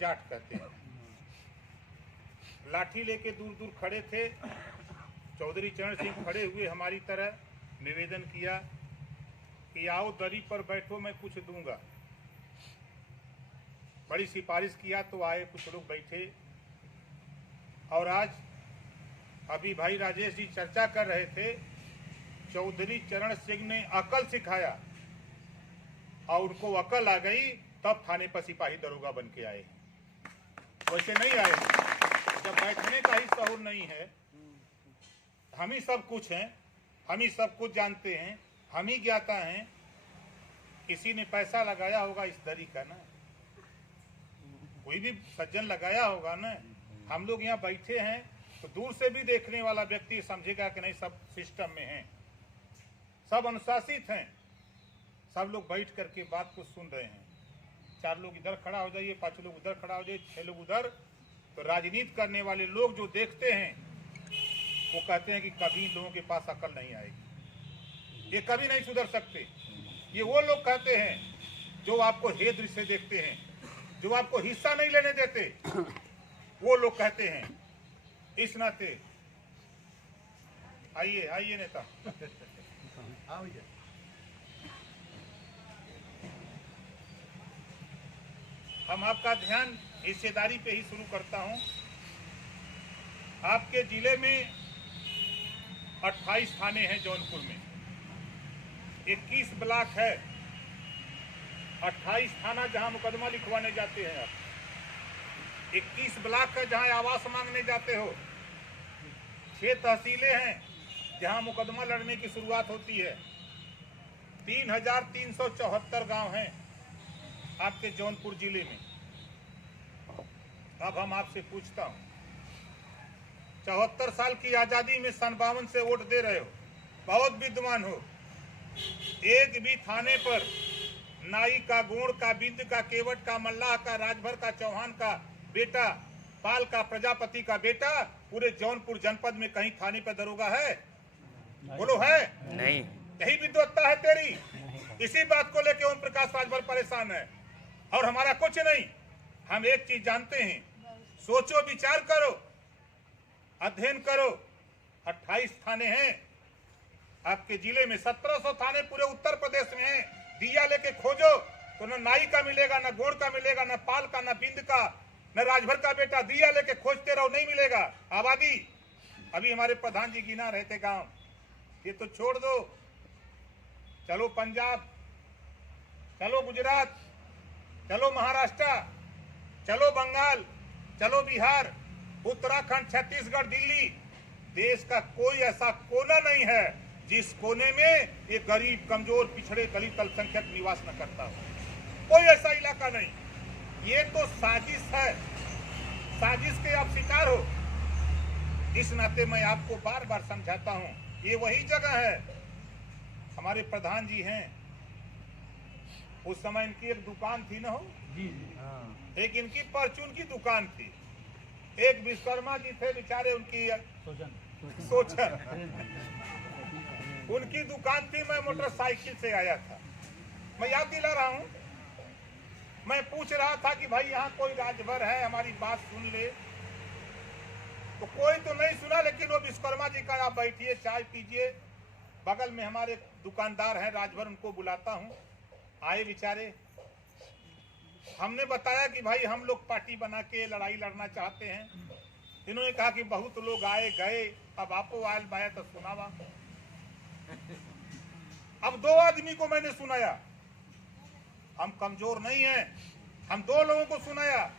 जाट कहते हैं। लाठी लेके दूर दूर खड़े थे। चौधरी चरण सिंह खड़े हुए हमारी तरह निवेदन किया कि आओ दरी पर बैठो, मैं कुछ दूंगा। बड़ी सिफारिश किया तो आए, कुछ लोग बैठे। और आज अभी भाई राजेश जी चर्चा कर रहे थे, चौधरी चरण सिंह ने अकल सिखाया और उनको अकल आ गई, तब थाने पर सिपाही दरोगा बन के आए। वैसे नहीं आए। जब बैठने का ही शऊर नहीं है, हम ही सब कुछ हैं, हम ही सब कुछ जानते हैं, हम ही ज्ञाता हैं। किसी ने पैसा लगाया होगा इस दरी का ना, कोई भी सज्जन लगाया होगा ना। हम लोग यहाँ बैठे हैं तो दूर से भी देखने वाला व्यक्ति समझेगा कि नहीं सब सिस्टम में हैं, सब अनुशासित हैं। सब लोग बैठ करके बात को सुन रहे हैं। 4 लोग इधर खड़ा हो जाइए, 5 लोग उधर खड़ा हो जाइए, 6 लोग उधर। तो राजनीति करने वाले लोग जो देखते हैं वो कहते हैं कि कभी इन लोगों के पास अकल नहीं आएगी, ये कभी नहीं सुधर सकते। ये वो लोग कहते हैं जो आपको हे दृष्टि से देखते हैं, जो आपको हिस्सा नहीं लेने देते, वो लोग कहते हैं। इस नाते आइए आइए नेता, हम आपका ध्यान हिस्सेदारी पे ही शुरू करता हूं। आपके जिले में 28 थाने हैं, जौनपुर में 21 ब्लॉक है। 28 थाना जहां मुकदमा लिखवाने जाते हैं आप, 21 ब्लॉक है जहां आवास मांगने जाते हो, 6 तहसीलें हैं जहां मुकदमा लड़ने की शुरुआत होती है, 3374 गांव हैं आपके जौनपुर जिले में। अब हम आपसे पूछता हूं, 74 साल की आजादी में सन 52 से वोट दे रहे हो, बहुत विद्वान हो। एक भी थाने पर नाई का, गोड़ का, बिंद का, केवट का, मल्लाह का, राजभर का, चौहान का बेटा, पाल का, प्रजापति का बेटा पूरे जौनपुर जनपद में कहीं थाने पर दरोगा है? बोलो है? नहीं। यही विद्वत्ता है तेरी। इसी बात को लेकर ओम प्रकाश राजभर परेशान है और हमारा कुछ नहीं। हम एक चीज जानते हैं, सोचो, विचार करो, अध्ययन करो। 28 थाने हैं आपके जिले में, 1700 थाने पूरे उत्तर प्रदेश में हैं। दिया लेके खोजो तो न नाई का मिलेगा, न गोड़ का मिलेगा, न पाल का, न बिंद का, न राजभर का बेटा। दिया लेके खोजते रहो, नहीं मिलेगा। आबादी अभी हमारे प्रधान जी गिना रहे थे गांव, ये तो छोड़ दो। चलो पंजाब, चलो गुजरात, चलो महाराष्ट्र, चलो बंगाल, चलो बिहार, उत्तराखंड, छत्तीसगढ़, दिल्ली। देश का कोई ऐसा कोना नहीं है जिस कोने में ये गरीब, कमजोर, पिछड़े, दलित, अल्पसंख्यक निवास न करता हो। कोई ऐसा इलाका नहीं। ये तो साजिश है, साजिश के आप शिकार हो। इस नाते मैं आपको बार बार समझाता हूं, ये वही जगह है। हमारे प्रधान जी हैं, उस समय इनकी एक दुकान थी ना, हो जी, एक इनकी परचून की दुकान थी। एक विश्वकर्मा जी थे बेचारे, उनकी सोचन उनकी दुकान थी। मैं मोटरसाइकिल से आया था, मैं याद दिला रहा हूं। मैं पूछ रहा था कि भाई यहाँ कोई राजभर है, हमारी बात सुन ले। तो कोई तो नहीं सुना, लेकिन वो विश्वकर्मा जी का, आप बैठिए, चाय पीजिए, बगल में हमारे दुकानदार हैं राजभर, उनको बुलाता हूँ। आए बेचारे, हमने बताया कि भाई हम लोग पार्टी बना के लड़ाई लड़ना चाहते हैं। इन्होंने कहा कि बहुत लोग आए गए, अब आपको आयल बाया तो सुनावा। अब 2 आदमी को मैंने सुनाया, हम कमजोर नहीं हैं, हम 2 लोगों को सुनाया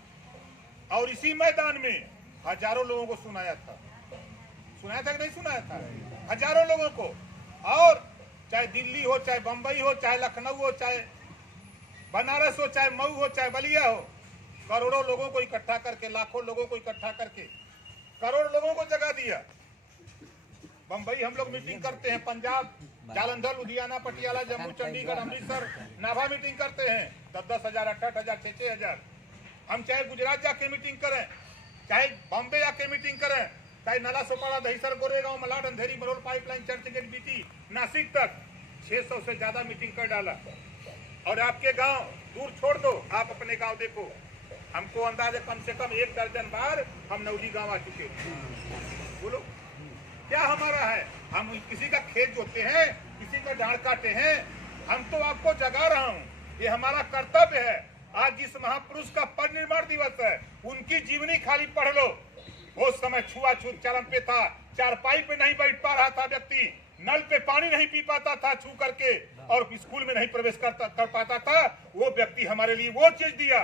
और इसी मैदान में हजारों लोगों को सुनाया था। सुनाया था कि नहीं सुनाया था? हजारों लोगों को। और चाहे दिल्ली हो, चाहे बंबई हो, चाहे लखनऊ हो, चाहे बनारस हो, चाहे मऊ हो, चाहे बलिया हो, करोड़ों लोगों को इकट्ठा करके, लाखों लोगों को इकट्ठा करके, करोड़ लोगों को जगह दिया। बंबई हम लोग मीटिंग करते हैं, पंजाब, जालंधर, लुधियाना, पटियाला, जम्मू, चंडीगढ़, अमृतसर, नाभा मीटिंग करते हैं। 10-10 हजार, 8-8 हजार, 6-6 हजार। हम चाहे गुजरात जाके मीटिंग करें, चाहे बॉम्बे जाके मीटिंग करें, चाहे नाला सोपाड़ा, दहीसर, गोरेगांव, मलाड, अंधेरी, बरोल, पाइपलाइन, चर्चगेट, बीटी, नासिक तक 600 से ज्यादा मीटिंग कर डाला। और आपके गांव दूर छोड़ दो, आप अपने गांव देखो, हमको अंदाज है कम से कम 1 दर्जन बार हम नवली गांव आ चुके हैं। बोलो क्या हमारा है? हम किसी का खेत जोते हैं, किसी का डांड काटे हैं। हम तो आपको जगा रहा हूँ, ये हमारा कर्तव्य है। आज जिस महापुरुष का परिनिर्वाण दिवस है, उनकी जीवनी खाली पढ़ लो। वो समय छुआछूत चरम पे था, चारपाई पे नहीं बैठ पा रहा था व्यक्ति, नल पे पानी नहीं पी पाता था छू करके, और स्कूल में नहीं प्रवेश कर पाता था। वो व्यक्ति हमारे लिए वो चीज दिया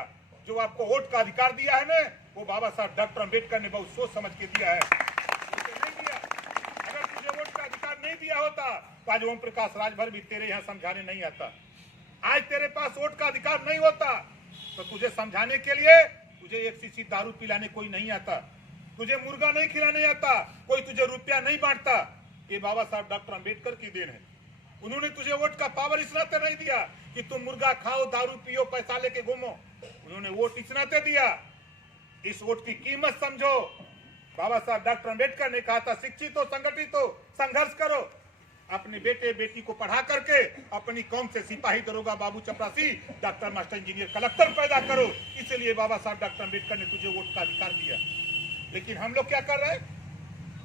जो आपको वोट का अधिकार दिया है ना, वो बाबा साहब डॉक्टर अम्बेडकर ने बहुत सोच समझ के दिया है। नहीं दिया, अगर तुझे वोट का अधिकार नहीं दिया होता तो आज ओम प्रकाश राजभर भी तेरे यहाँ समझाने नहीं आता। आज तेरे पास वोट का अधिकार नहीं होता तो तुझे समझाने के लिए तुझे 1 शीशी दारू पिलाने कोई नहीं आता, तुझे मुर्गा नहीं खिलाने आता, कोई तुझे रुपया नहीं बांटता। ये बाबा साहब डॉक्टर अम्बेडकर की देन है। उन्होंने तुझे वोट का पावर इस नाते नहीं दिया कि तुम मुर्गा खाओ, दारू पियो, पैसा लेके घूमो। उन्होंने वोट इस नाते दिया, इस वोट की कीमत समझो। बाबा साहब डॉक्टर अम्बेडकर ने कहा था शिक्षित हो, संगठित हो, संघर्ष करो, अपने बेटे बेटी को पढ़ा करके अपनी कौम से सिपाही, दरोगा, बाबू, चपरासी, डॉक्टर, मास्टर, इंजीनियर, कलेक्टर पैदा करो। इसलिए बाबा साहब डॉक्टर अम्बेडकर ने तुझे वोट का अधिकार दिया। लेकिन हम लोग क्या कर रहे हैं?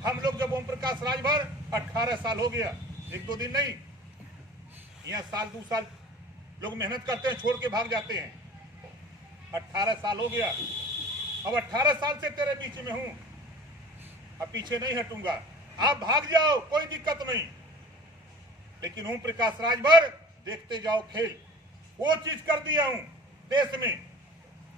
हम लोग जब ओम प्रकाश राजभर 18 साल हो गया, 1-2 दिन नहीं, यहाँ साल 2 साल लोग मेहनत करते हैं, छोड़ के भाग जाते हैं। 18 साल हो गया, अब 18 साल से तेरे बीच में हूं, अब पीछे नहीं हटूंगा। आप भाग जाओ, कोई दिक्कत नहीं, लेकिन ओम प्रकाश राजभर देखते जाओ खेल। वो चीज कर दिया हूं देश में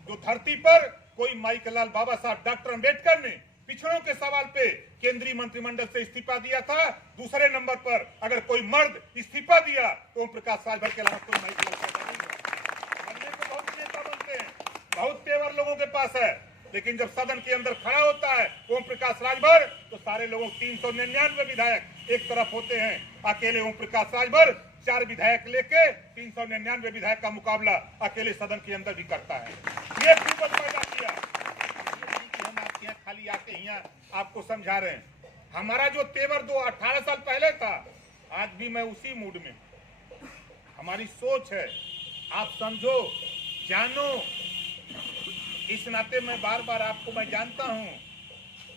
जो धरती पर कोई माइकलाल बाबा साहब डॉक्टर अम्बेडकर ने पिछड़ों के सवाल पे केंद्रीय मंत्रिमंडल से इस्तीफा दिया था। दूसरे नंबर पर अगर कोई मर्द इस्तीफा दिया तो ओम प्रकाश राजभर के अलावा कोई माइकलाल बनने को बहुत नेता बनते हैं, बहुत तेवर लोगों के पास है, लेकिन जब सदन के अंदर खड़ा होता है ओम प्रकाश राजभर तो सारे लोगों 399 विधायक एक तरफ होते हैं। अकेले ओम प्रकाश राजभर 4 विधायक लेके 399 विधायक का मुकाबला अकेले सदन के अंदर भी करता है। ये विपद पैदा किया। हम आपके यहाँ खाली आके यहाँ आपको समझा रहे हैं। हमारा जो तेवर 18 साल पहले था, आज भी मैं उसी मूड में। हमारी सोच है, आप समझो, जानो। इस नाते मैं बार बार आपको मैं जानता हूं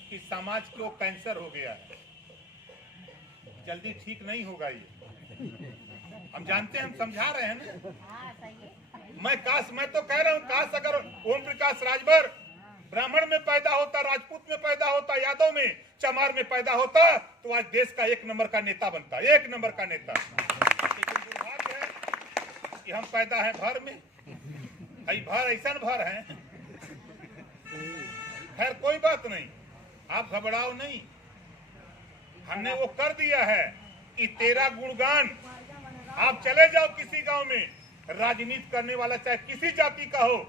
कि समाज को कैंसर हो गया है, जल्दी ठीक नहीं होगा ये। हम जानते हैं, हम समझा रहे हैं ना। मैं तो कह रहा हूं, काश अगर ओम प्रकाश राजभर ब्राह्मण में पैदा होता, राजपूत में पैदा होता, यादव में, चमार में पैदा होता तो आज देश का 1 नंबर का नेता बनता, 1 नंबर का नेता। लेकिन दुर्भाग्य है कि हम पैदा है भर में, भर ऐसा भर है। खैर कोई बात नहीं, आप घबराओ नहीं। हमने वो कर दिया है कि तेरा गुणगान, आप चले जाओ किसी गांव में, राजनीति करने वाला चाहे किसी जाति का हो,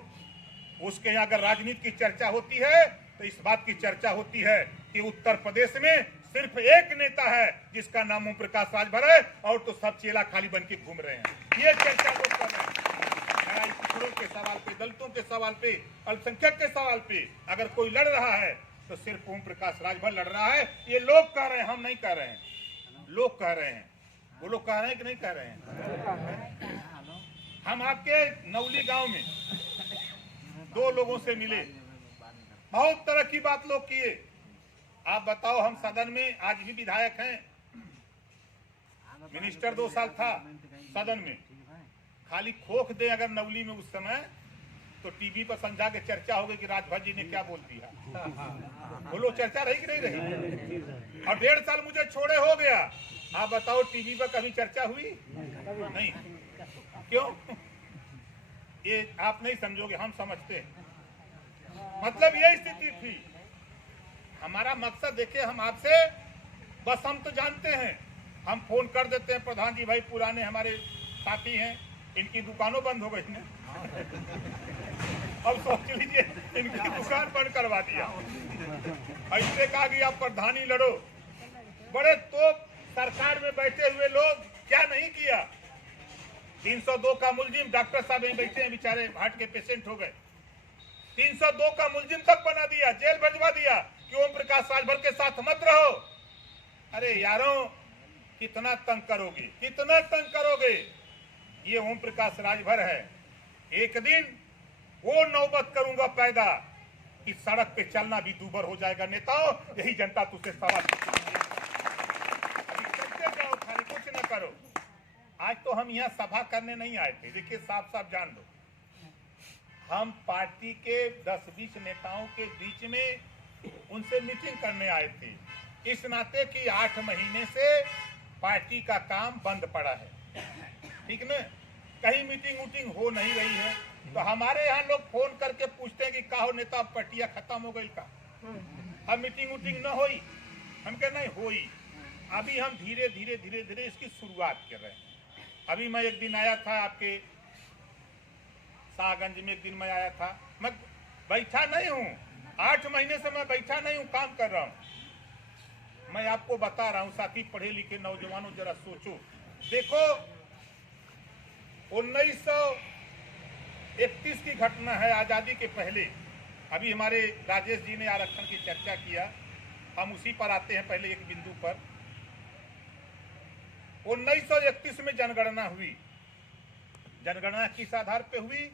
उसके यहाँ अगर राजनीति की चर्चा होती है तो इस बात की चर्चा होती है कि उत्तर प्रदेश में सिर्फ एक नेता है जिसका नाम ओम प्रकाश राजभर है, और तो सब चेला खाली बन के घूम रहे हैं। ये चर्चा लोग कर रहे हैं। पिछड़ों के सवाल पे, दलितों के सवाल पे, अल्पसंख्यक के सवाल पे अगर कोई लड़ रहा है तो सिर्फ ओम प्रकाश राजभर लड़ रहा है। ये लोग कह रहे हैं, हम नहीं कह रहे हैं, लोग कह रहे हैं। वो लोग कह रहे हैं कि नहीं कह रहे हैं? हम आपके नवली गांव में 2 लोगों से मिले, बहुत तरह की बात लोग किए। आप बताओ, हम सदन में आज भी विधायक हैं, मिनिस्टर 2 साल था सदन में, खाली खोख दे अगर नवली में उस समय तो टीवी पर समझा के चर्चा हो गई कि राजभर जी ने क्या बोल दिया। बोलो चर्चा रही कि नहीं रही? और 1.5 साल मुझे छोड़े हो गया, आप बताओ टीवी पर कभी चर्चा हुई? नहीं। क्यों? ये आप नहीं समझोगे, हम समझते हैं। मतलब ये स्थिति थी। हमारा मकसद देखिए, हम आपसे बस हम तो जानते हैं, हम फोन कर देते हैं, प्रधान जी भाई पुराने हमारे साथी हैं, इनकी दुकानों बंद हो गई ना, अब सोच लीजिए इनकी दुकान बंद करवा दिया। ऐसे कहा कि आप प्रधानी लड़ो। बड़े तो सरकार में बैठे हुए लोग क्या नहीं किया। 302 का मुलजिम, डॉक्टर साहब यहीं बैठे हैं बेचारे, हार्ट के पेशेंट हो गए, 302 का मुलजिम तक बना दिया, जेल भिजवा दिया कि ओम प्रकाश राजभर के साथ मत रहो। अरे यारों, कितना तंग करोगे, कितना तंग करोगे? ये ओम प्रकाश राजभर है। एक दिन वो नौबत करूंगा पैदा कि सड़क पे चलना भी दूभर हो जाएगा। नेताओं, यही जनता तुझसे सवाल अभी चलते जाओ, खाली कुछ न करो। आज तो हम यहाँ सभा करने नहीं आए थे। देखिए, साफ साफ जान लो, हम पार्टी के 10-20 नेताओं के बीच में उनसे मीटिंग करने आए थे, इस नाते कि 8 महीने से पार्टी का काम बंद पड़ा है, ठीक न? कहीं मीटिंग वूटिंग हो नहीं रही है। तो हमारे यहाँ लोग फोन करके पूछते हैं कि का हो नेता, पार्टियां खत्म हो गई का, अब मीटिंग वूटिंग न होई? हम कह नहीं होई, अभी हम धीरे धीरे धीरे धीरे इसकी शुरुआत कर रहे हैं। अभी मैं एक दिन आया था आपके शाहगंज में, एक दिन मैं आया था, मैं बैठा नहीं हूँ, 8 महीने से मैं बैठा नहीं हूँ, काम कर रहा हूँ। मैं आपको बता रहा हूँ साथी, पढ़े लिखे नौजवानों, जरा सोचो। देखो, 1931 की घटना है, आजादी के पहले। अभी हमारे राजेश जी ने आरक्षण की चर्चा किया, हम उसी पर आते हैं पहले एक बिंदु पर। 1931 में जनगणना हुई। जनगणना किस आधार पे हुई?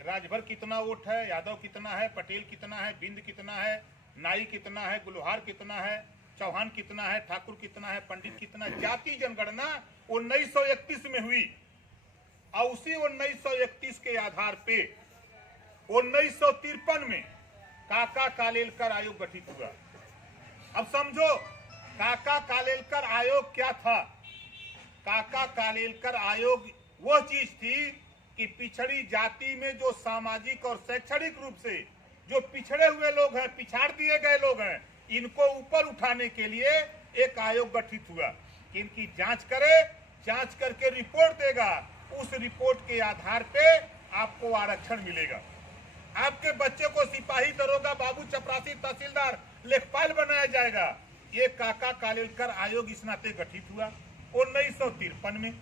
राजभर कितना वोट है, यादव कितना है, पटेल कितना है, बिंद कितना है, नाई कितना है, गुलहार कितना है, चौहान कितना है, ठाकुर कितना है, पंडित कितना है। जाति जनगणना 1931 में हुई और उसी 1931 के आधार पे 1953 में काका कालेलकर आयोग गठित हुआ। अब समझो, काका कालेलकर आयोग क्या था? काका कालेलकर आयोग वो चीज थी कि पिछड़ी जाति में जो सामाजिक और शैक्षणिक रूप से जो पिछड़े हुए लोग हैं, पिछाड़ दिए गए लोग हैं, इनको ऊपर उठाने के लिए एक आयोग गठित हुआ कि इनकी जांच करे, जांच करके रिपोर्ट देगा, उस रिपोर्ट के आधार पे आपको आरक्षण मिलेगा। आपके बच्चे को सिपाही, दरोगा, बाबू, चपरासी, तहसीलदार, लेखपाल बनाया जाएगा। ये काका कालेलकर आयोग इस नाते गठित हुआ 1953 में।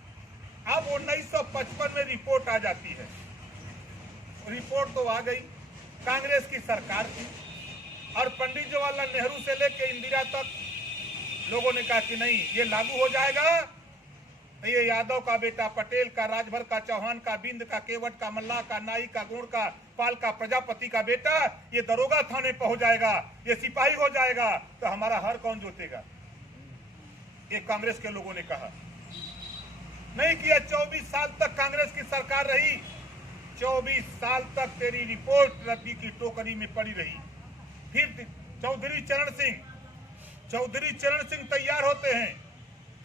अब 1955 में रिपोर्ट आ जाती है। रिपोर्ट तो आ गई, कांग्रेस की सरकार थी और पंडित जवाहरलाल नेहरू से लेकर इंदिरा तक लोगों ने कहा कि नहीं, ये लागू हो जाएगा। ये यादव का बेटा, पटेल का, राजभर का, चौहान का, बिंद का, केवट का, मल्लाह का, नाई का, गुण का, पाल का, प्रजापति का बेटा ये दरोगा थाने पर हो जाएगा, ये सिपाही हो जाएगा, तो हमारा हर कौन जोतेगा? ये कांग्रेस के लोगों ने कहा। नहीं किया। 24 साल तक कांग्रेस की सरकार रही, 24 साल तक तेरी रिपोर्ट रद्दी की टोकरी में पड़ी रही। फिर चौधरी चरण सिंह तैयार होते हैं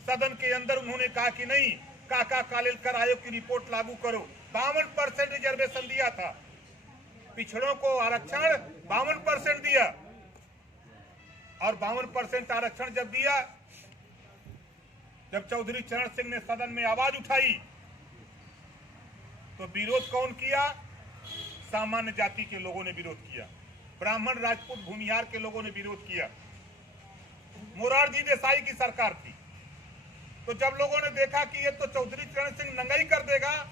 सदन के अंदर। उन्होंने कहा कि नहीं, काका कालेलकर आयोग की रिपोर्ट लागू करो। 52% रिजर्वेशन दिया था, पिछड़ों को आरक्षण 52% दिया। और 52% आरक्षण जब दिया, जब चौधरी चरण सिंह ने सदन में आवाज उठाई तो विरोध कौन किया? सामान्य जाति के लोगों ने विरोध किया, ब्राह्मण, राजपूत, भूमिहार के लोगों ने विरोध किया। मोरारजी देसाई की सरकार थी। तो जब लोगों ने देखा कि ये तो चौधरी चरण सिंह नंगाई कर देगा,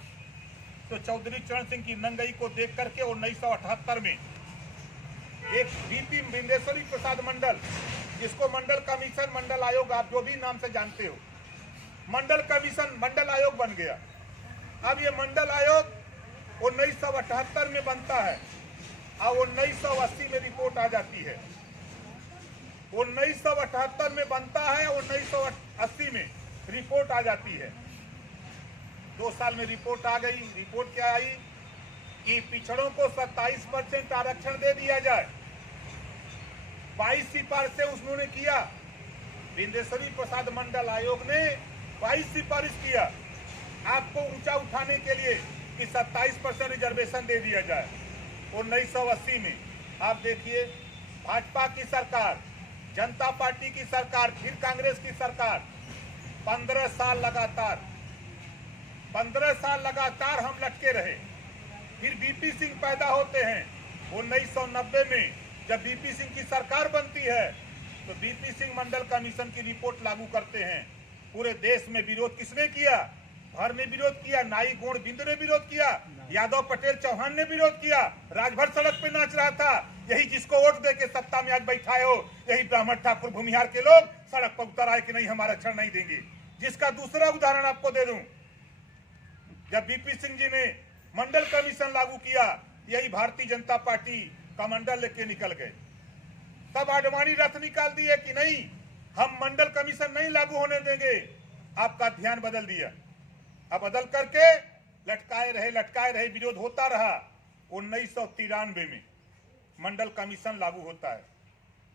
तो चौधरी चरण सिंह की नंगाई को देख करके 1978 में एक बीपी बिंदेश्वरी प्रसाद मंडल, जिसको मंडल कमीशन, मंडल आयोग, आप जो भी नाम से जानते हो, मंडल कमीशन, मंडल आयोग बन गया। अब ये मंडल आयोग 1978 में बनता है और 1980 में रिपोर्ट आ जाती है। 1978 में बनता है, 1980 में रिपोर्ट आ जाती है। 2 साल में रिपोर्ट आ गई। रिपोर्ट क्या आई कि पिछड़ों को 27% आरक्षण दे दिया जाए। 22 सिफारिशें उन्होंने किया। बिंदेश्वरी प्रसाद मंडल आयोग ने 22 सिफारिश किया आपको ऊंचा उठाने के लिए कि 27% रिजर्वेशन दे दिया जाए। 1980 में आप देखिए, भाजपा की सरकार, जनता पार्टी की सरकार, फिर कांग्रेस की सरकार, 15 साल लगातार हम लटके रहे। फिर बीपी सिंह पैदा होते हैं 1990 में। जब बीपी सिंह की सरकार बनती है तो बीपी सिंह मंडल कमीशन की रिपोर्ट लागू करते हैं। पूरे देश में विरोध किसने किया? भर ने विरोध किया, नाई, गोड़, बिंद ने विरोध किया, यादव, पटेल, चौहान ने विरोध किया। राजभर सड़क पे नाच रहा था। यही जिसको वोट दे के सत्ता में आज बैठाए हो, यही ब्राह्मण, ठाकुर, भूमिहार के लोग सड़क पर उतर आए कि नहीं, हम आरक्षण नहीं देंगे। जिसका दूसरा उदाहरण आपको दे दूं, जब बीपी सिंह जी ने मंडल कमीशन लागू किया यही भारतीय जनता पार्टी का मंडल लेके निकल गए। तब आडवाणी रथ निकाल दिए कि नहीं, हम मंडल कमीशन नहीं लागू होने देंगे। आपका ध्यान बदल दिया, अब बदल करके लटकाए रहे, विरोध होता रहा। 1993 में मंडल कमीशन लागू होता है।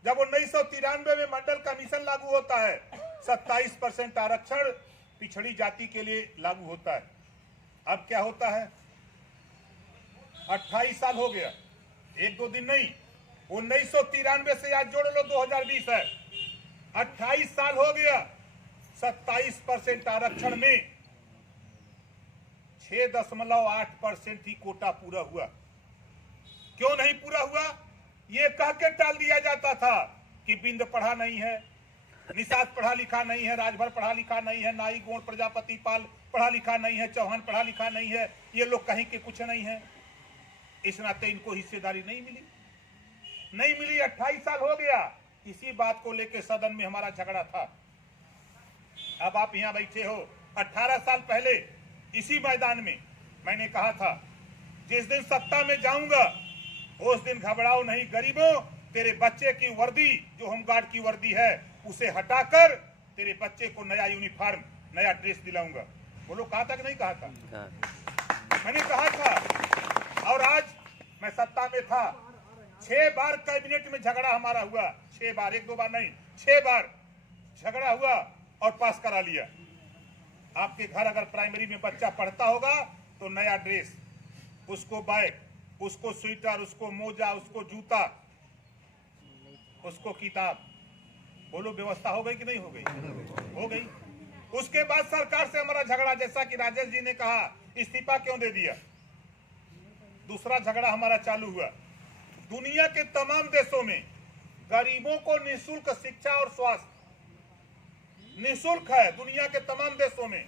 जब 1993 में मंडल कमीशन लागू होता है, 27% आरक्षण पिछड़ी जाति के लिए लागू होता है। अब क्या होता है, 28 साल हो गया, एक दो दिन नहीं, 1993 से आज जोड़ लो 2020 है, 28 साल हो गया। 27% आरक्षण में 6.8% ही कोटा पूरा हुआ। क्यों नहीं पूरा हुआ? ये कह के टाल दिया जाता था कि बिंद पढ़ा नहीं है, निषाद पढ़ा लिखा नहीं है, राजभर पढ़ा लिखा नहीं है, नाई गोण प्रजापति पाल पढ़ा लिखा नहीं है, चौहान पढ़ा लिखा नहीं है, ये लोग कहीं के कुछ नहीं है। इस नाते इनको हिस्सेदारी नहीं मिली। 28 साल हो गया। इसी बात को लेकर सदन में हमारा झगड़ा था। अब आप यहाँ बैठे हो, 18 साल पहले इसी मैदान में मैंने कहा था, जिस दिन सत्ता में जाऊंगा उस दिन घबराओ नहीं गरीबों, तेरे बच्चे की वर्दी जो होमगार्ड की वर्दी है उसे हटाकर तेरे बच्चे को नया यूनिफॉर्म, नया ड्रेस दिलाऊंगा। बोलो, कहा था कि नहीं कहा था? मैंने कहा था। और आज मैं सत्ता में था, 6 बार कैबिनेट में झगड़ा हमारा हुआ, 6 बार, एक दो बार नहीं, 6 बार झगड़ा हुआ और पास करा लिया। आपके घर अगर प्राइमरी में बच्चा पढ़ता होगा तो नया ड्रेस, उसको बैग, उसको स्वेटर, उसको मोजा, उसको जूता, उसको किताब। बोलो, व्यवस्था हो गई कि नहीं हो गई? हो गई। उसके बाद सरकार से हमारा झगड़ा, जैसा कि राजेश जी ने कहा, इस्तीफा क्यों दे दिया। दूसरा झगड़ा हमारा चालू हुआ। दुनिया के तमाम देशों में गरीबों को निःशुल्क शिक्षा और स्वास्थ्य निःशुल्क है। दुनिया के तमाम देशों में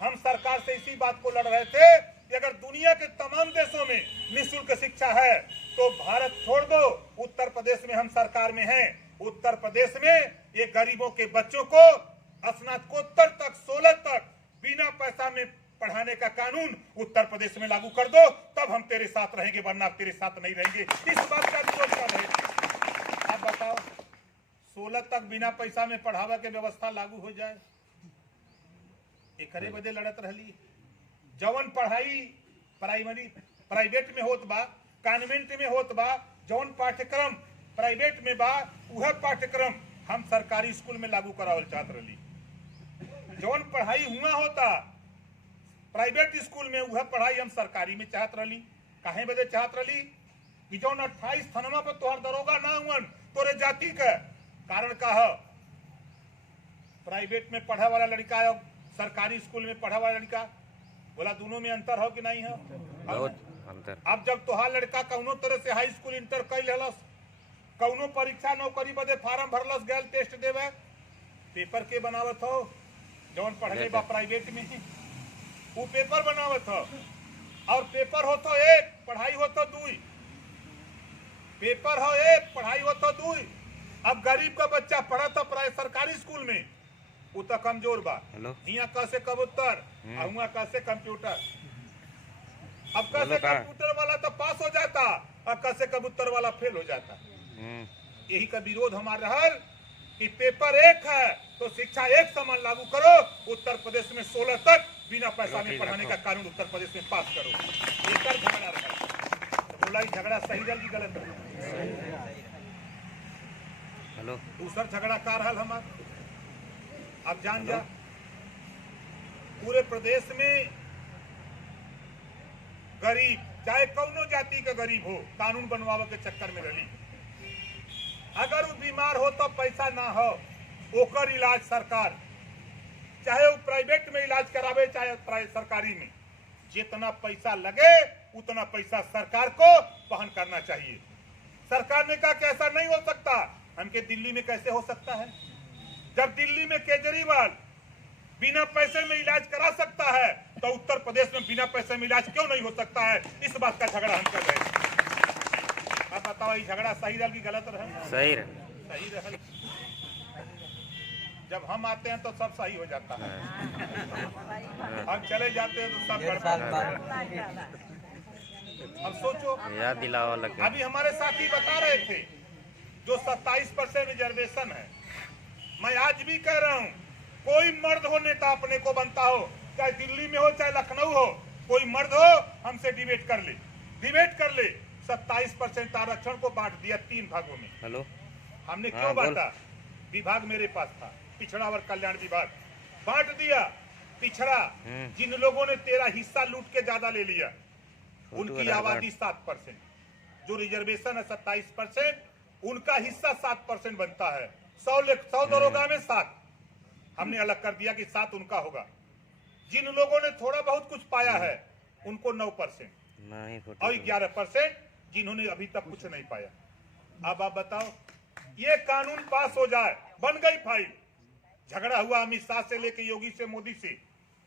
हम सरकार से इसी बात को लड़ रहे थे कि अगर दुनिया के तमाम देशों में निःशुल्क शिक्षा है तो भारत छोड़ दो, उत्तर प्रदेश में हम सरकार में हैं। उत्तर प्रदेश में ये गरीबों के बच्चों को स्नातकोत्तर तक, 16 तक बिना पैसा में पढ़ाने का कानून उत्तर प्रदेश में लागू कर दो, तब हम तेरे साथ रहेंगे, वरना तेरे साथ नहीं रहेंगे। इस बात का विरोध कर रहे। आप बताओ, 16 तक बिना पैसा में पढ़ावा के व्यवस्था लागू हो जाए, एकरे बदे लड़त रहली। जवन पढ़ाई प्राइमरी प्राइवेट में होत बा, कॉन्वेंट में होत बा, जवन पाठ्यक्रम प्राइवेट में बा, वह पाठ्यक्रम हम सरकारी स्कूल में लागू करावल चाहत रही। जवन पढ़ाई हुआ होता प्राइवेट स्कूल में, वह पढ़ाई हम सरकारी में चाहत रही। काहे बदे चाहत रही कि जौन 28 थनमा पर तोहर दरोगा ना हुअन तोरे जाति का कारण का है। प्राइवेट में पढ़ा वाला लड़का और सरकारी स्कूल में पढ़ा वाला लड़का, बोला दोनों में अंतर हो कि नहीं है? अंतर। अब जब तोहार लड़का कौनो तरह से हाई स्कूल इंटर कर लेलस, कौनो परीक्षा नौकरी बदे फार्म भरलस, गैल टेस्ट देवे, पेपर के बनावत हो, जौन पढ़ले बा प्राइवेट में वो पेपर बनावत हो, और पेपर हो तो एक, पढ़ाई हो तो दुई, पेपर हो एक, पढ़ाई हो तो दुई। अब गरीब का बच्चा पढ़ा तो सरकारी स्कूल में, वो तो कमजोर बा, यहाँ कैसे कबूतर, वहाँ कैसे कंप्यूटर। अब कैसे कंप्यूटर वाला तो पास हो जाता और कैसे कबूतर वाला फेल हो जाता। यही का विरोध हमारा रहल कि पेपर एक है तो शिक्षा एक समान लागू करो। उत्तर प्रदेश में 16 तक बिना पैसा में पढ़ाने का कानून उत्तर प्रदेश में पास करो। एक झगड़ा रहा, तो बोला झगड़ा सही रहा कि गलत रहा? दूसरा झगड़ा का रहल हमार, अब जान जा, पूरे प्रदेश में गरीब, चाहे कौनो जाति का गरीब हो, कानून बनवावे के चक्कर में रही। अगर वो बीमार हो तो पैसा ना हो, ओकर इलाज सरकार, चाहे वो प्राइवेट में इलाज करावे चाहे सरकारी में, जितना पैसा लगे उतना पैसा सरकार को वहन करना चाहिए। सरकार ने कहा कि ऐसा नहीं हो सकता। हमके दिल्ली में कैसे हो सकता है? जब दिल्ली में केजरीवाल बिना पैसे में इलाज करा सकता है तो उत्तर प्रदेश में बिना पैसे में इलाज क्यों नहीं हो सकता है? इस बात का झगड़ा हम कर रहे हैं। अब बताओ, ये झगड़ा सही रहा कि गलत रहा? सही रहा। जब हम आते हैं तो सब सही हो जाता है, हम चले जाते हैं तो सब गड़बड़। अब सोचो, याद दिलावा लगे। अभी हमारे साथी बता रहे थे जो 27% रिजर्वेशन है, मैं आज भी कह रहा हूं, कोई मर्द हो नेता अपने को बनता हो, चाहे दिल्ली में हो चाहे लखनऊ हो, कोई मर्द हो हमसे डिबेट कर ले, 27% आरक्षण को बांट दिया 3 भागों में। हेलो, हमने क्यों बांटा? विभाग मेरे पास था, पिछड़ा वर्ग कल्याण विभाग, बांट दिया। पिछड़ा जिन लोगों ने तेरा हिस्सा लूट के ज्यादा ले लिया, उनकी आबादी 7%, जो रिजर्वेशन है 27%, उनका हिस्सा 7% बनता है। 100 दरोगा में 7 हमने अलग कर दिया कि 7 उनका होगा। जिन लोगों ने थोड़ा बहुत कुछ पाया है उनको 9% और 11% जिन्होंने अभी तक कुछ नहीं पाया। अब आप बताओ, ये कानून पास हो जाए, बन गई फाइल। झगड़ा हुआ अमित शाह से लेके योगी से, मोदी से,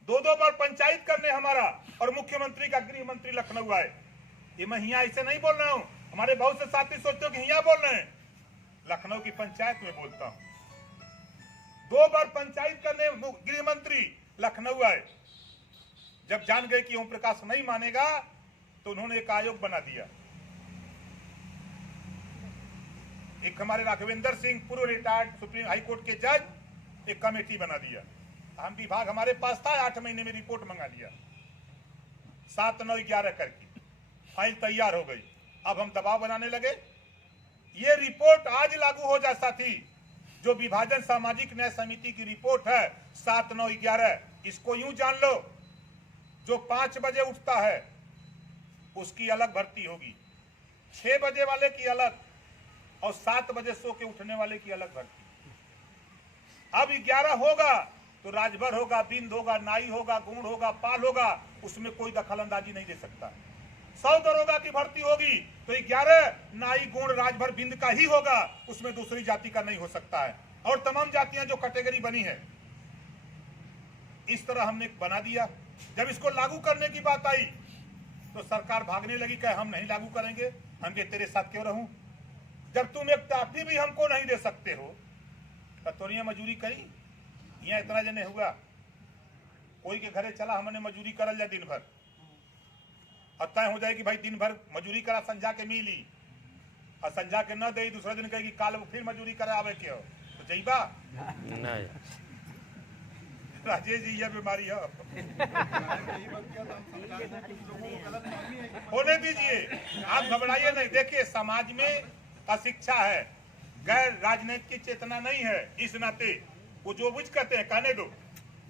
2 बार पंचायत करने हमारा और मुख्यमंत्री का गृह मंत्री लखनऊ आए। ये मैं यहाँ ऐसे नहीं बोल रहा हूँ, हमारे बहुत से साथी सोचते हो कि यहाँ बोल रहे हैं, लखनऊ की पंचायत में बोलता हूँ। 2 बार पंचायत करने गृह मंत्री लखनऊ आए। जब जान गए कि ओम प्रकाश नहीं मानेगा तो उन्होंने एक आयोग बना दिया। एक हमारे राघवेंद्र सिंह, पूर्व रिटायर्ड सुप्रीम हाई कोर्ट के जज, एक कमेटी बना दिया। हम विभाग हमारे पास था, 8 महीने में रिपोर्ट मंगा लिया, 7, 9, 11 करके फाइल तैयार हो गई। अब हम दबाव बनाने लगे, ये रिपोर्ट आज लागू हो जाए साथी। जो विभाजन सामाजिक न्याय समिति की रिपोर्ट है 7, 9, 11, इसको यूं जान लो, जो 5 बजे उठता है उसकी अलग भर्ती होगी, 6 बजे वाले की अलग, और 7 बजे सो के उठने वाले की अलग भर्ती। अब 11 होगा तो राजभर होगा, बिंद होगा, नाई होगा, गुण होगा, पाल होगा, उसमें कोई दखल अंदाजी नहीं दे सकता। 100 दरोगा की भर्ती होगी तो 11 नाई, गुण, राजभर, बिंद का ही होगा, उसमें दूसरी जाति का नहीं हो सकता है। और तमाम जातियां जो कैटेगरी बनी है, इस तरह हमने बना दिया। जब इसको लागू करने की बात आई तो सरकार भागने लगी, कहे हम नहीं लागू करेंगे, हम ये तेरे साथ क्यों रहूं? जब तुम एक टाफी भी हमको नहीं दे सकते हो तो तोरिया मजूरी करी। यहाँ इतना जने हुआ, कोई के घरे चला, हमने मजूरी करल जा दिन भर, और तय हो जाए कि भाई दिन भर मजूरी करा, संझा के मिली, और संझा के न दे, दूसरा दिन कहेगी काल फिर मजूरी करे आवे के हो, तो जइबा नहीं। राजेश जी, यह बीमारी है, होने दीजिए, आप घबराइए नहीं। देखिए, समाज में अशिक्षा है, गैर राजनीतिक चेतना नहीं है, इस नाते वो जो कुछ कहते हैं कहने दो।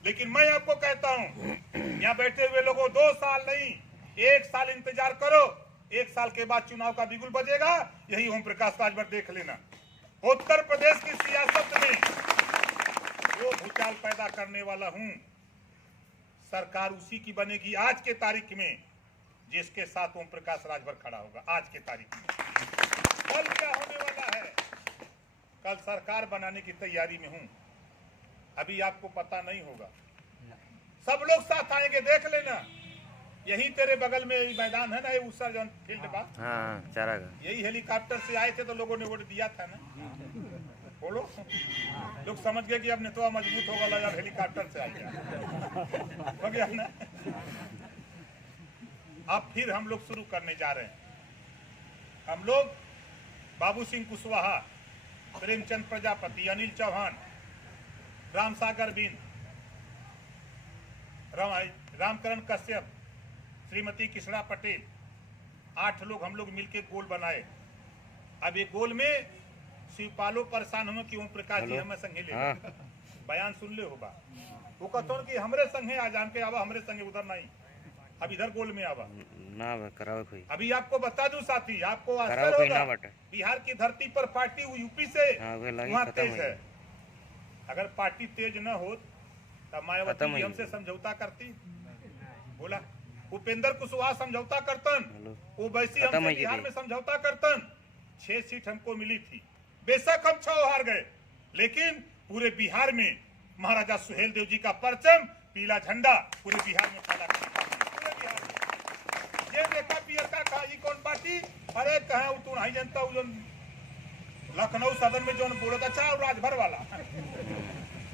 लेकिन मैं आपको कहता हूं, यहाँ बैठे हुए लोगों, 2 साल नहीं 1 साल इंतजार करो, 1 साल के बाद चुनाव का बिगुल बजेगा, यही ओम प्रकाश राजभर देख लेना। उत्तर प्रदेश की सियासत में वो भूचाल पैदा करने वाला हूं, सरकार उसी की बनेगी आज के तारीख में जिसके साथ ओम प्रकाश राजभर खड़ा होगा। आज के तारीख में कल क्या होने वाला है, कल सरकार बनाने की तैयारी में हूं, अभी आपको पता नहीं होगा। सब लोग साथ आएंगे, देख लेना। यही तेरे बगल में मैदान है ना, ये ऊसर जौन फील्ड बा, यही हेलीकॉप्टर से आए थे तो लोगों ने वोट दिया था ना। बोलो, लोग समझ गए कि अब नेतवा मजबूत हो गया, अब हेलीकॉप्टर से आ गया, हो गया ना। अब फिर हम लोग शुरू करने जा रहे हैं। हम लोग बाबू सिंह कुशवाहा, प्रेमचंद प्रजापति, अनिल चौहान, रामसागर बिंद, रामकरण कश्यप, श्रीमती किशड़ा पटेल, 8 लोग हम लोग मिलके गोल बनाए। अब ये गोल में शिवपालो परेशान हो कि ओम प्रकाश जी हमें संगे ले बयान सुन ले होगा, वो कहते कि हमरे संगे आ जान के आवा, हमरे संगे उधर नहीं, अब इधर गोल में आवा ना करावे कोई। अभी आपको बता दूं साथी, आपको आश्चर्य होगा, बिहार की धरती पर पार्टी यूपी से वहाँ तेज है। अगर पार्टी तेज न हो तो मायावती हमसे समझौता करती, बोला उपेंद्र कुशवाहा समझौता करतन, वो वैसी हमसे बिहार में समझौता करतन। 6 सीट हमको मिली थी, बेशक हम 6 हार गए, लेकिन पूरे बिहार में महाराजा सुहेलदेव जी का परचम, पीला झंडा पूरे बिहार में फैला, पूरे बिहार में। ये देखा पियर का कहा कौन पार्टी, अरे कहे तू नहीं जानता, लखनऊ सदन में जो बोला था, अच्छा राजभर वाला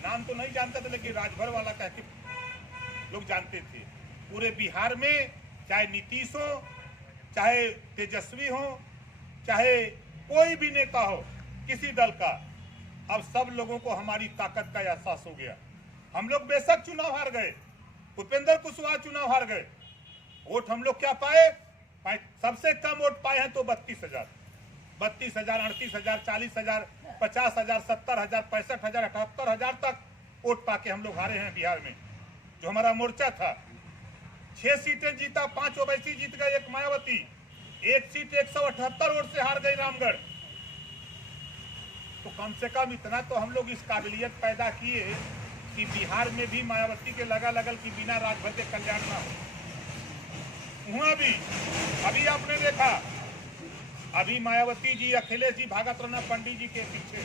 नाम तो नहीं जानते थे, लेकिन राजभर वाला कह के लोग जानते थे। पूरे बिहार में चाहे नीतीश हो, चाहे तेजस्वी हो, चाहे कोई भी नेता हो किसी दल का, अब सब लोगों को हमारी ताकत का एहसास हो गया। हम लोग बेशक चुनाव हार गए, उपेंद्र कुशवाहा चुनाव हार गए, वोट हम लोग क्या पाए, सबसे कम वोट पाए हैं तो 32,000, 38,000, 40,000, 50,000, 70,000, 65,000, 78,000 तक वोट पाके हम लोग हारे हैं बिहार में। जो हमारा मोर्चा था 6 सीटें जीता, 5 ओवैसी जीत गए, 1 मायावती, 1 सीट 178 वोट से हार गई रामगढ़। तो कम से कम इतना तो हम लोग इस काबिलियत पैदा किए कि बिहार में भी मायावती के लगा लगल कि बिना राजभर के कल्याण ना हो। वहां भी अभी आपने देखा, अभी मायावती जी, अखिलेश जी भागत रहना पंडित जी के पीछे,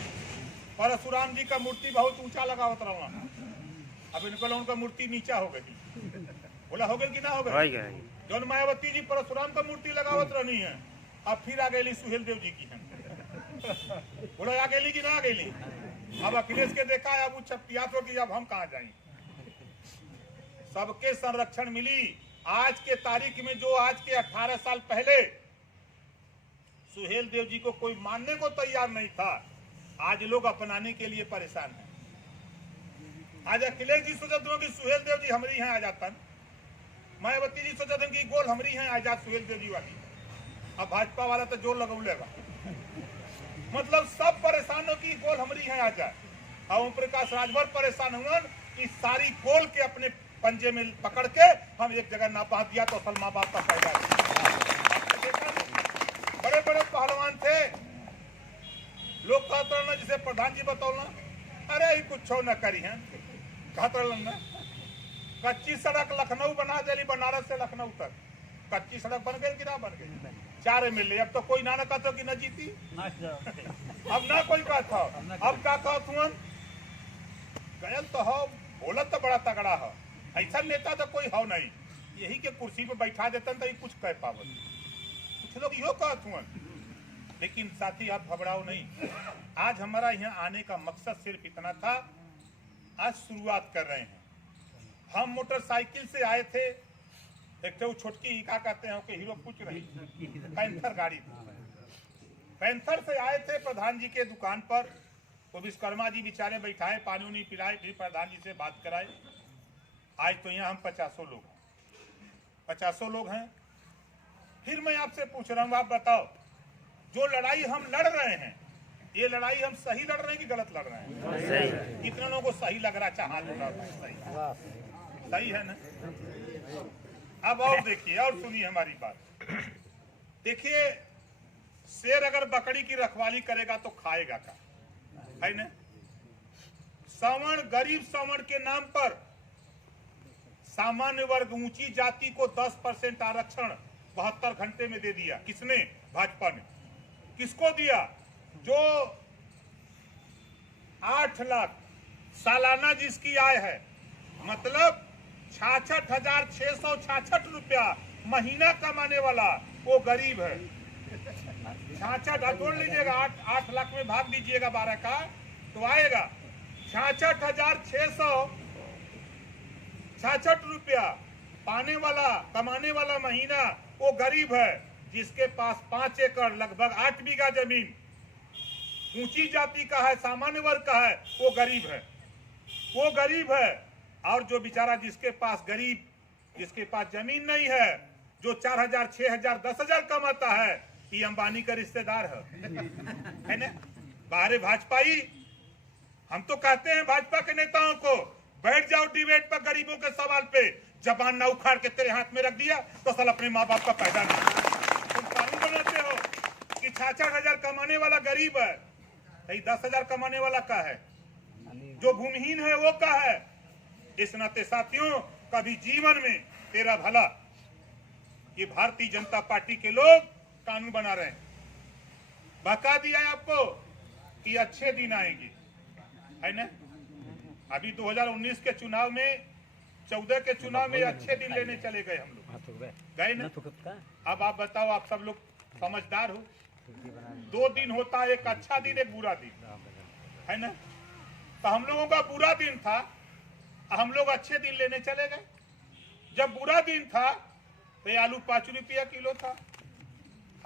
परशुराम जी का मूर्ति बहुत ऊंचा लगावत रहना, अब इनको उनका मूर्ति नीचा हो गई। बोला हो गई कि ना हो गई? जौन मायावती जी परशुराम का मूर्ति लगावत रहनी है, अब फिर आ गई सुहेल देव जी की है। बोला आ गई कि ना आ गई? अब अखिलेश के देखा है, अब छपिया तो कि अब हम कहाँ जाएं। सबके संरक्षण मिली। आज के तारीख में जो आज के 18 साल पहले सुहेल देव जी को कोई मानने को तैयार नहीं था, आज लोग अपनाने के लिए परेशान हैं। आज अखिलेश जी सोचते हो कि सुहेल देव जी हमारी हैं आजाद, मायावती जी सोचते हैं कि गोल हमारी हैं आजाद सुहेल देव जी वाली। अब भाजपा वाला तो जोर लगौलेगा, मतलब सब परेशान हो कि गोल हमारी हैं आजाद। ओम प्रकाश राजभर परेशान हुआ कि सारी गोल के अपने पंजे में पकड़ के हम एक जगह ना बांध दिया तो असल माँ बाप का फायदा। बड़े बड़े पहलवान थे, लोग कहते रहना, जिसे प्रधान जी बतौना, अरे कुछ न करी है, कहते रहना कच्ची सड़क लखनऊ बना देली, बनारस से लखनऊ तक कच्ची सड़क बन गई कि ना बन गई? 4 मिले। अब तो कोई ना कहते कि न जीती, अब ना कोई कहता, अब क्या कहत गयल तो हो, बोलत तो बड़ा तगड़ा हो, ऐसा नेता तो कोई हो नहीं, यही के कुर्सी पे बैठा देता तो कुछ कह पावत। कुछ लोग यो कहत हुआ, लेकिन साथी आप घबराओ नहीं। आज हमारा यहाँ आने का मकसद सिर्फ इतना था, आज शुरुआत कर रहे हैं। हम मोटरसाइकिल से आए थे, एक तो छोटकी क्या कहते हैं कि हीरो पूछ रही, पैंथर गाड़ी थी, पैंथर से आए थे प्रधान जी के दुकान पर। तो विश्वकर्मा जी बेचारे बैठाए, पानी उनी पिलाए, फिर प्रधान जी से बात कराए। आज तो यहाँ हम 50 लोग हैं। फिर मैं आपसे पूछ रहा हूँ, आप बताओ, जो लड़ाई हम लड़ रहे हैं, ये लड़ाई हम सही लड़ रहे हैं कि गलत लड़ रहे हैं? सही। कितने लोगों को सही लग रहा है? हाथ उठा रहा है, सही है ना? अब और देखिए और सुनिए हमारी बात। देखिए, शेर अगर बकरी की रखवाली करेगा तो खाएगा क्या, है ना? सवर्ण, गरीब सवर्ण के नाम पर सामान्य वर्ग ऊंची जाति को 10% आरक्षण 72 घंटे में दे दिया। किसने? भाजपा ने। किसको दिया? जो 8 लाख सालाना जिसकी आय है, मतलब 66,666 रुपया महीना कमाने वाला वो गरीब है। 66 जोड़ लीजिएगा, 8 लाख में भाग दीजिएगा 12 का तो आएगा 66,666 रुपया पाने वाला, कमाने वाला महीना वो गरीब है। जिसके पास 5 एकड़ लगभग 8 बीघा जमीन ऊंची जाति का है, सामान्य वर्ग का है, वो गरीब है, वो गरीब है। और जो बेचारा जिसके पास गरीब, जिसके पास जमीन नहीं है, जो 4,000, 6,000, 10,000 कमाता है, ये अंबानी का रिश्तेदार है ना? बाहर भाजपाई, हम तो कहते हैं भाजपा के नेताओं को, बैठ जाओ डिबेट पर गरीबों के सवाल पे, जबान ना उखाड़ के तेरे हाथ में रख दिया तो साल अपने माँ बाप का पैदा नहीं। तुम कानून बनाते हो कि 66,000 कमाने वाला गरीब है, 10,000 कमाने वाला का है, जो भूमिहीन है वो का है। इस नाते साथियों, कभी जीवन में तेरा भला, ये भारतीय जनता पार्टी के लोग कानून बना रहे हैं। बता दिया है आपको कि अच्छे दिन आएंगे, है ना? अभी 2019 के चुनाव में, 14 के चुनाव में अच्छे दिन लेने चले गए हम लोग, गए ना? अब आप बताओ, आप सब लोग समझदार हो, 2 दिन होता है, एक अच्छा दिन एक बुरा दिन, है ना? तो हम लोगों का बुरा दिन था, हम लोग अच्छे दिन लेने चले गए। जब बुरा दिन था तो आलू 5 रुपया किलो था,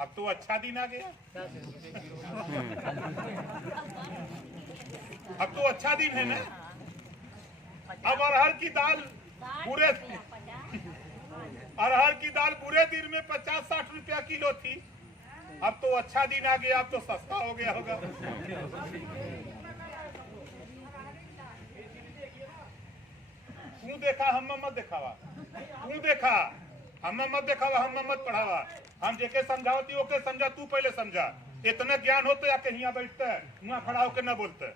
अब तो अच्छा दिन आ गया, अब तो अच्छा दिन है ना। अब अरहर की दाल बुरे दिन में 50-60 रुपया किलो थी, अब तो अच्छा दिन आ गया, अब तो सस्ता हो गया होगा। तू देखा हम मत दिखावा, तू देखा हम मत दिखावा, हम मत पढ़ावा। हम जेके समझावती ओके समझा, तू पहले समझा। इतना ज्ञान होते या कहीं यहाँ बैठते वहाँ खड़ा होकर न बोलते,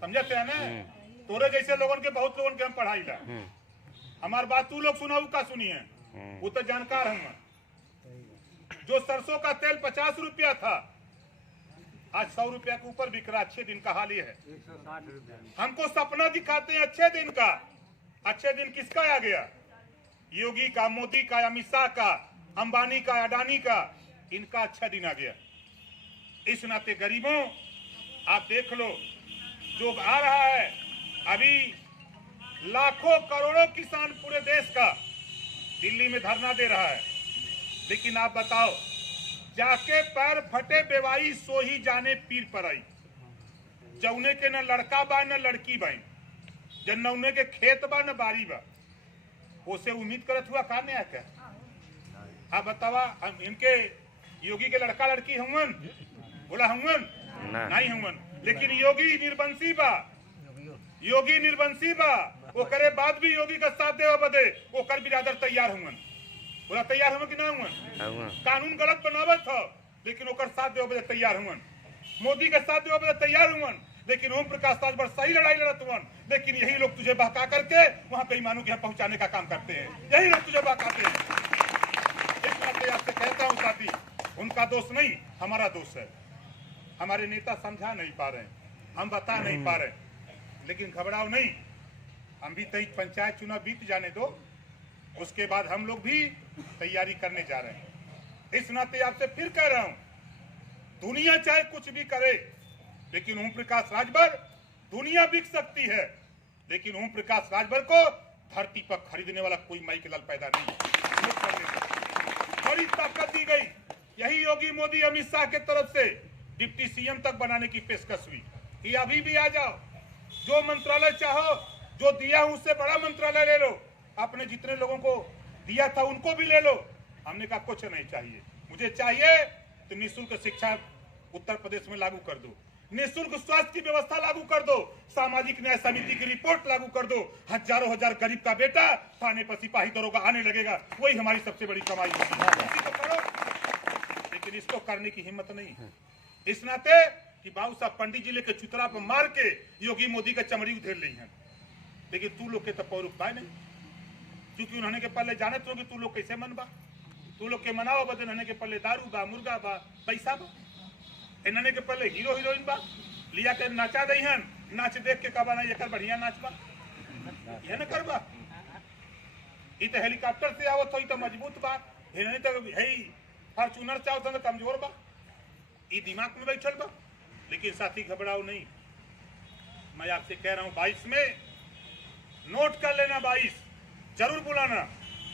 समझते है ना। तोरे जैसे लोगों के बहुत लोगों के हम पढ़ाई ला, हमारी बात तू लोग सुना का सुनिए, वो तो जानकार हम। जो सरसों का तेल 50 रुपया था, आज 100 रुपया के ऊपर बिक रहा। अच्छे दिन का हाल ये है। 160 रुपया। हमको सपना दिखाते हैं अच्छे दिन का। अच्छे दिन किसका आ गया? योगी का, मोदी का, अमित शाह का, अंबानी का, अडानी का, इनका अच्छा दिन आ गया। इस नाते गरीबों आप देख लो जो आ रहा है। अभी लाखों करोड़ों किसान पूरे देश का दिल्ली में धरना दे रहा है, लेकिन आप बताओ, जाके पैर फटे बेवाई सो ही जाने पीर पर आई। जौने के न लड़का बा न लड़की बा, जन्नौने के खेत बा न बारी बा, उसे उम्मीद करत हुआ का नहीं आके। हाँ बतावा, हम इनके योगी के लड़का लड़की हुवन, बोला हुवन नहीं हुवन, लेकिन योगी निर्बंसी बा, योगी निर्बंसी बा। वो करे बाद भी योगी का साथ देवा बदे वो कर बिरादर तैयार हुवन, बोला तैयार हुआ कि ना हुवन। कानून गलत बनावत था, लेकिन ओकर साथ देवा बदे तैयार हुवन। मोदी का साथ देवा बदे तैयार हुवन, लेकिन ओम प्रकाश राजभर सही लड़ाई लड़त हुवन। लेकिन यही लोग तुझे बहका करके वहां बेईमानों के यहाँ पहुंचाने का काम करते हैं, यही लोग तुझे बहकाते हैं। इस बात आपसे कहता हूँ साथी, उनका दोष नहीं, हमारा दोष है। हमारे नेता समझा नहीं पा रहे, हम बता नहीं पा रहे, लेकिन घबराओ नहीं, हम भी 23 पंचायत चुनाव बीत जाने दो, उसके बाद हम लोग भी तैयारी करने जा रहे हैं। इस नाते आपसे फिर कह रहा हूं, दुनिया चाहे कुछ भी करे, लेकिन ओम प्रकाश राजभर, दुनिया बिक सकती है, लेकिन ओम प्रकाश राजभर को धरती पर खरीदने वाला कोई माई के लाल पैदा नहीं। बड़ी ताकत दी गई, यही योगी मोदी अमित शाह के तरफ से डिप्टी सीएम तक बनाने की पेशकश हुई कि अभी भी आ जाओ, जो मंत्रालय चाहो, जो दिया हूं उससे बड़ा मंत्रालय ले लो, अपने जितने लोगों को दिया था उनको भी ले लो। हमने कहा कुछ नहीं चाहिए, मुझे चाहिए तो निःशुल्क शिक्षा उत्तर प्रदेश में लागू कर दो, निःशुल्क स्वास्थ्य की व्यवस्था लागू कर दो, सामाजिक न्याय समिति की रिपोर्ट लागू कर दो, हजारों हजार गरीब का बेटा थाने पर सिपाही दरोगा आने लगेगा, वही हमारी सबसे बड़ी कमाई होगी। इसी को करो, लेकिन इसको करने की हिम्मत नहीं है। इस नाते कि बाबू साहब पंडित जी लेके चुतरा पर मार के योगी मोदी का चमड़ी उधेर ली है, लेकिन तू लोग के तो पौर उठता नहीं, क्योंकि उन्होंने के पहले जाने तो कि तू लोग कैसे मनबा, तू लोग के मनाओ बदन उन्होंने के पहले दारू बा, मुर्गा बा, पैसा बा, इन्होंने के पहले हीरो हीरोइन बा, लिया के नाचा दई हन, नाच देख के कबा ना एकर बढ़िया नाच बा, यह न करबा। ई तो हेलीकॉप्टर से आवत हो, तो मजबूत बा, इन्होंने तो है फॉर्च्यूनर चाहो तो कमजोर बा, ई दिमाग में बैठल बा। लेकिन साथी घबराओ नहीं, मैं आपसे कह रहा हूं 22 में नोट कर लेना, 22 जरूर बुलाना।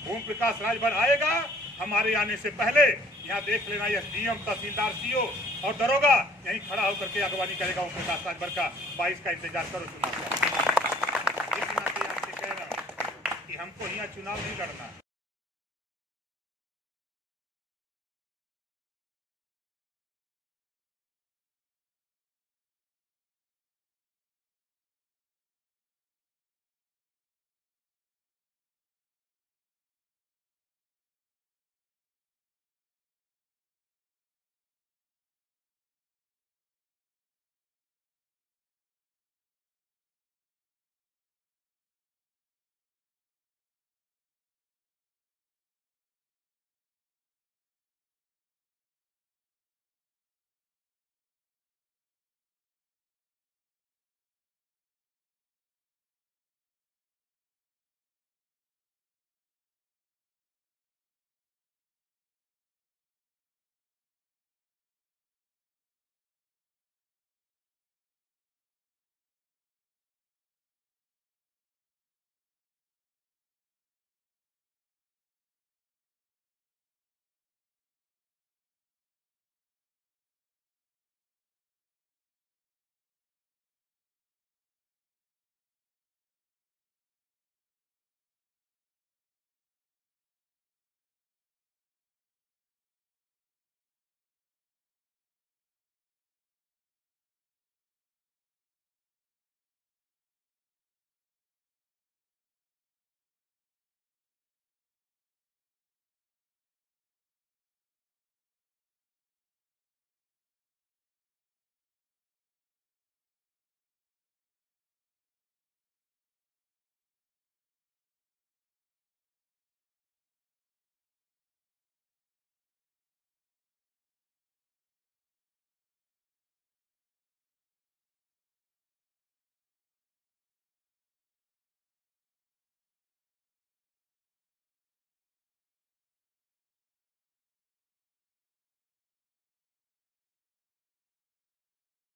ओम प्रकाश राजभर आएगा, हमारे आने से पहले यहाँ देख लेना, एसडीएम, तहसीलदार, सीओ और दरोगा यहीं खड़ा होकर के अगवानी करेगा ओम प्रकाश राजभर का। 22 का इंतजार करो चुनाव का। इस नाते आपसे कह रहा हूँ कि हमको यहाँ चुनाव नहीं लड़ना।